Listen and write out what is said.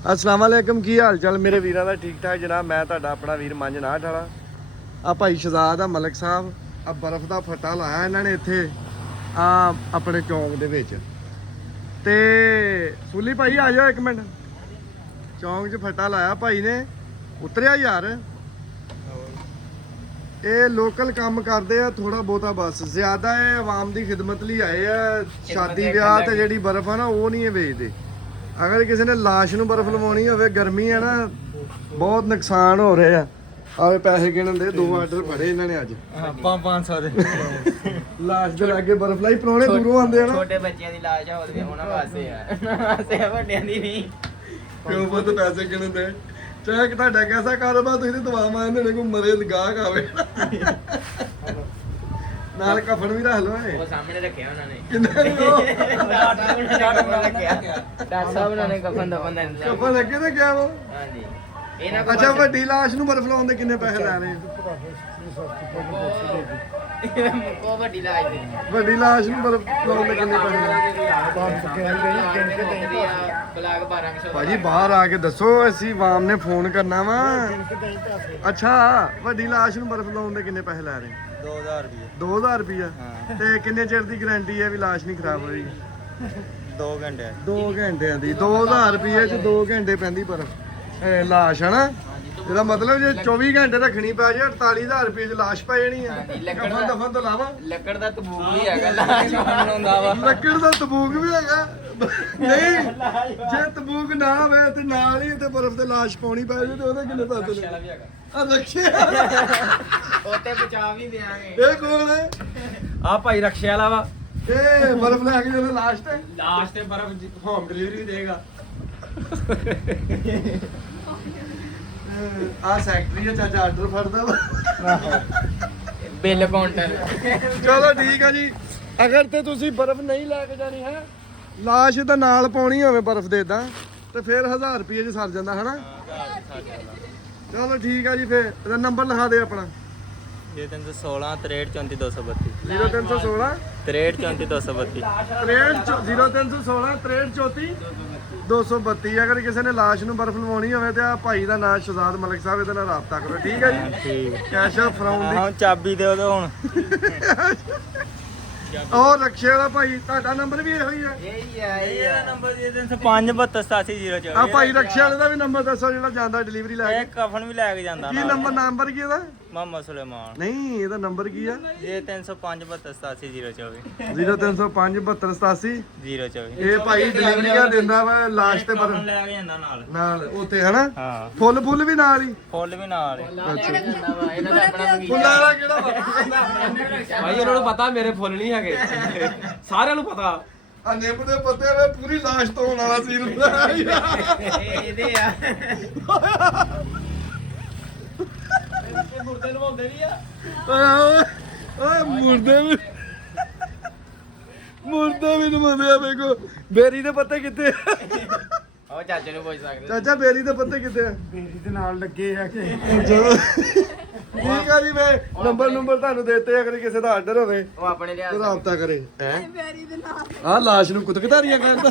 अस्सलाम वालेकुम की हाल चाल मेरे वीरां दा ठीक ठाक जनाब। मैं तुहाडा अपना वीर मंझ नाठ वाला आ भाई शहजाद आ मलिक साहब आ बर्फ का फट्टा लाया इन्हों ने इत्थे आ अपने चौंक दे विच ते सुली भाई आ जाओ एक मिनट। चौंक च फट्टा लाया भाई ने उतरिया यार। ये लोकल काम करते हैं थोड़ा बहुता बस ज्यादा है आवाम की खिदमत लिए आए हैं। शादी ब्याह ते जेहड़ी बर्फ है ना वो नहीं है बेचते। अगर किसी ने लाश नूं बर्फ लवानी हो गर्मी है ना बहुत नुकसान हो रहे हैं। आवे पैसे गिणन दे 2 आर्डर फड़े इन्होंने अज 500 ਦੇ लाश दे लागे बर्फ लाई परौणे दूरों आंदे हैं ना। ਛੋਟੇ ਬੱਚਿਆਂ ਦੀ ਲਾਸ਼ ਆ ਉਹਦੇ ਉਹਨਾਂ ਵਾਸਤੇ ਆ ਵਾਸਤੇ ਵੱਡਿਆਂ ਦੀ ਨਹੀਂ क्यों बहुत पैसे गिणन दे चाहे कि ਤੁਹਾਡਾ कैसा कारोबार ਤੁਸੀਂ ਤੇ ਦਵਾ ਮਾਰਦੇ ਨੇ ਕੋਈ ਮਰੇ ਗਾਹਕ ਆਵੇ ਨਾਲ ਕਫਨ ਵੀ ਰੱਖ ਲਓ ਉਹ ਸਾਹਮਣੇ ਰੱਖਿਆ ਉਹਨਾਂ ਨੇ ਕਿੰਨੇ ਨੇ ਉਹ ਡਾਕਟਰ ਸਾਹਿਬ ਉਹਨਾਂ ਨੇ ਕਫਨ ਦਫਨ ਦਾ ਇੰਤਜ਼ਾਮ ਕਫਨ ਲੱਗੇ ਤੇ ਗਿਆ ਉਹ। ਹਾਂਜੀ ਇਹਨਾਂ ਕੋਲ ਅੱਛਾ ਵੱਡੀ ਲਾਸ਼ ਨੂੰ ਬਰਫ ਲਾਉਣ ਦੇ ਕਿੰਨੇ ਪੈਸੇ ਲੈ ਰਹੇ ਉਹ ਵੱਡੀ ਲਾਸ਼ ਦੇ ਵੱਡੀ ਲਾਸ਼ ਨੂੰ ਬਰਫ ਲਾਉਣ ਦੇ ਕਿੰਨੇ ਪੈਸੇ ਲੈ ਬਲਾਕ 1200 ਭਾਜੀ ਬਾਹਰ ਆ ਕੇ ਦੱਸੋ ਅਸੀਂ ਆਵਾਮ ਨੇ ਫੋਨ ਕਰਨਾ ਵਾ। ਅੱਛਾ ਵੱਡੀ ਲਾਸ਼ ਨੂੰ ਬਰਫ ਲਾਉਣ ਦੇ ਕਿੰਨੇ ਪੈਸੇ ਲੈ ਰਹੇ 2000 ਰੁਪਏ 2000 ਰੁਪਿਆ ਤੇ ਕਿੰਨੇ ਚਿਰ ਦੀ ਗਾਰੰਟੀ ਹੈ ਵੀ ਲਾਸ਼ ਨਹੀਂ ਖਰਾਬ ਹੋਈ 2 ਘੰਟੇ 2 ਘੰਟਿਆਂ ਦੀ 2000 ਰੁਪਏ ਚ 2 ਘੰਟੇ ਪੈਂਦੀ ਬਰਫ ਇਹ ਲਾਸ਼ ਹੈ ਨਾ। ਇਹਦਾ ਮਤਲਬ ਜੇ 24 ਘੰਟੇ ਰੱਖਣੀ ਪੈ ਜੇ 48000 ਰੁਪਏ ਚ ਲਾਸ਼ ਪੈ ਜਾਣੀ ਹੈ। ਕਫਨ ਦਫਨ ਤੋਂ ਇਲਾਵਾ ਲੱਕੜ ਦਾ ਤਬੂਕ ਵੀ ਹੈਗਾ ਲਾਸ਼ ਬਣਾਉਂਦਾ ਵਾ ਲੱਕੜ ਦਾ ਤਬੂਕ ਵੀ ਹੈਗਾ। ਨਹੀਂ ਜੇ ਤਬੂਕ ਨਾ ਹੋਵੇ ਤੇ ਨਾਲ ਹੀ ਤੇ ਬਰਫ਼ ਤੇ ਲਾਸ਼ ਪਾਉਣੀ ਪੈ ਜੇ ਤੇ ਉਹਦੇ ਕਿੰਨੇ ਪੈਸੇ ਵਾਲਾ ਵੀ ਹੈਗਾ ਆ ਰਕਸ਼ੇ ਉੱਤੇ ਬਚਾ ਵੀ ਦੇਾਂਗੇ ਇਹ ਕੋਲ ਹੈ ਆ ਭਾਈ ਰਕਸ਼ੇ ਵਾਲਾ ਵਾ ਇਹ ਬਰਫ਼ ਲੈ ਕੇ ਜਦੋਂ ਲਾਸ਼ ਤੇ ਲਾਸਟ ਤੇ ਬਰਫ ਹੋਮ ਡਿਲੀਵਰੀ ਦੇਗਾ ਆ ਸੈਕਟਰੀ ਹੈ ਚਾਚਾ ਆਰਡਰ ਫੜਦਾ ਵਾ ਬਿੱਲ ਕਾਊਂਟਰ ਚਲੋ ਠੀਕ ਆ ਜੀ। ਅਗਰ ਤੇ ਤੁਸੀਂ ਬਰਫ਼ ਨਹੀਂ ਲੈ ਕੇ ਜਾਣੀ ਹੈ ਲਾਸ਼ ਤਾਂ ਨਾਲ ਪਾਉਣੀ ਹੋਵੇ ਬਰਫ਼ ਦੇ ਇਦਾਂ ਤੇ ਫਿਰ 1000 ਰੁਪਏ ਚ ਸਰ ਜਾਂਦਾ ਹਨਾ। ਚਲੋ ਠੀਕ ਆ ਜੀ। ਫਿਰ ਇਹਦਾ ਨੰਬਰ ਲਿਖਾ ਦੇ ਆਪਣਾ 0316 63 34 232 0316 63 34 232 0316 63 232। ਅਗਰ ਕਿਸੇ ਨੇ ਲਾਸ਼ ਨੂੰ ਬਰਫ਼ ਲਵਾਉਣੀ ਹੋਵੇ ਤੇ ਆ ਭਾਈ ਦਾ ਨਾਮ ਸ਼ਹਜ਼ਾਦ ਮਲਿਕ ਸਾਹਿਬ ਇਹਦੇ ਨਾਲ ਰਾਬਤਾ ਕਰੋ ਠੀਕ ਹੈ ਜੀ। ਠੀਕ ਕੈਸ਼ ਫਰਾਉਣ ਦੀ ਹੁਣ ਚਾਬੀ ਦਿਓ ਤੇ ਹੁਣ ਉਹ ਰਕਸ਼ੇ ਵਾਲਾ ਭਾਈ ਤੁਹਾਡਾ ਨੰਬਰ ਵੀ ਇਹੋ ਹੀ ਹੈ। ਇਹਦਾ ਨੰਬਰ ਦੇ 5728780 ਆ ਭਾਈ ਰਕਸ਼ੇ ਵਾਲੇ ਦਾ ਵੀ ਨੰਬਰ ਦੱਸੋ ਜਿਹੜਾ ਜਾਂਦਾ ਡਿਲੀਵਰੀ ਲੈ ਇਹ ਕੇ। ਕਫਨ ਵੀ ਲੈ ਕੇ ਜਾਂਦਾ ਕੀ ਨੰਬਰ ਕੀ ਇਹਦਾ? ਮੁਹੰਮਦ ਸੁਲੇਮਾਨ ਨਹੀਂ ਇਹਦਾ ਨੰਬਰ ਕੀ ਆ? ਇਹ 30572878024 0305 7287 024 ਇਹ ਭਾਈ ਡਿਲੀਵਰੀਆਂ ਦਿੰਦਾ ਵਾ ਲਾਸ਼ ਤੇ ਕਫਨ ਬਰਫ਼ ਲੈ ਕੇ ਜਾਂਦਾ ਨਾਲ ਨਾਲ ਉੱਥੇ ਹਨਾ। ਹਾਂ ਫੁੱਲ ਵੀ ਨਾਲ ਹੀ। ਫੁੱਲ ਵੀ ਨਾਲ ਅੱਛਾ ਇਹਨਾਂ ਦਾ ਆਪਣਾ ਫੁੱਲਾਂ ਵਾਲਾ ਕਿਹੜਾ ਵਾ? ਭਾਈ ਉਹਨਾਂ ਨੂੰ ਪਤਾ ਮੇਰੇ ਫੁੱਲ ਨਹੀਂ ਹੈਗੇ ਸਾਰਿਆਂ ਨੂੰ ਪਤਾ ਆ ਨਿੰਮ ਦੇ ਪੱਤੇ ਵੇ ਪੂਰੀ ਲਾਸ਼ ਧੋਣ ਵਾਲਾ ਸੀਨ ਹੁੰਦਾ ਇਹਦੇ ਆ ਇਹ ਮੁਰਦੇ ਲਵਾਉਂਦੇ ਨਹੀਂ ਆ ਓਏ ਮੁਰਦੇ ਵੀ ਨਮਾਉਂਦੇ ਆ ਵੇਖੋ। ਬੇਰੀ ਦੇ ਪੱਤੇ ਕਿੱਥੇ ਆ? ਉਹ ਚਾਚੇ ਨੂੰ ਪੁੱਛ ਸਕਦੇ ਚਾਚਾ ਬੇਰੀ ਦੇ ਪੱਤੇ ਕਿੱਥੇ ਆ? ਬੇਰੀ ਦੇ ਨਾਲ ਲੱਗੇ ਆ ਕਿ ਚਲੋ ਠੀਕ ਆ ਜੀ। ਮੈਂ ਨੰਬਰ ਤੁਹਾਨੂੰ ਦੇਤੇ ਅਗਰ ਕਿਸੇ ਦਾ ਆਰਡਰ ਹੋਵੇ ਉਹ ਆਪਣੇ ਲਿਆ ਤੇ ਰਾਬਤਾ ਕਰੇ ਹੈ ਬੇਰੀ ਦੇ ਨਾਲ ਆ ਲਾਸ਼ ਨੂੰ ਕੁੱਤਕਧਾਰੀਆਂ ਕਹਿੰਦਾ